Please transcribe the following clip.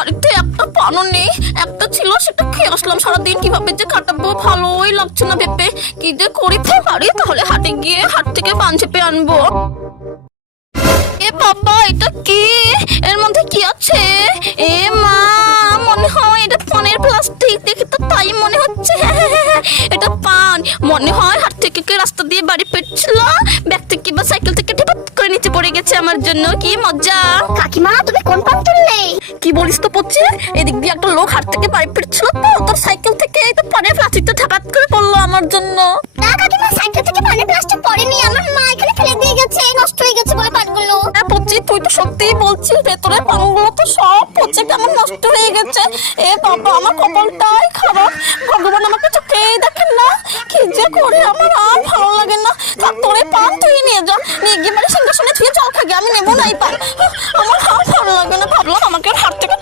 বাড়িতে একটা পানও নেই, একটা ছিল সেটা খেয়ে আসলাম। সারাদিন কিভাবে যে কাটাবো ভালোই লাগছে না ভেবে। কি যে করি পারি, তাহলে হাটে গিয়ে হাট থেকে পান চেপে আনবো। এ বাবা, এটা কি? এর মধ্যে কি আছে? এ মা, মনে হয় এটা পানের প্লাস্টিক। দেখে তো তাই মনে হচ্ছে। এটা পান মনে হয়। হাট থেকে রাস্তা দিয়ে বাড়ি ফিরছিল, ব্যাগ থেকে বা সাইকেল থেকে ঠেপাত করে নিচে পড়ে গেছে আমার জন্য। কি মজা। কাকিমা, তুমি কোন পান তুললে? কি বলিস তো পড়ছে? এদিক দিয়ে একটা লোক হাট থেকে বাড়ি ফিরছিল, তো তোর সাইকেল থেকে এটা পানের প্লাস্টিকটা ঠেপাত করে পড়লো আমার জন্য। না কাকিমা, সাইকেল থেকে পানের প্লাস্টিক পড়েনি, আমার মা এখানে ফেলে দিয়ে গেছে, নষ্ট হয়ে গেছে বলে পানগুলো। হ্যাঁ পচি, তুই তো সত্যিই বলছিস, ভেতরের পানগুলো তো সব পচে কেমন নষ্ট হয়ে গেছে। এ বাবা, আমার কপালটাই খারাপ। ভগবান আমাকে চোখেই দেখেন না। কি যে করে, আমার আর ভালো লাগে না। থাক, তোর এই পান তুই নিয়ে যা, নিয়ে গিয়ে বাড়ি সিংহাসনে ছুঁয়ে জল খাগে। আমি নেবো না এই পান, আমার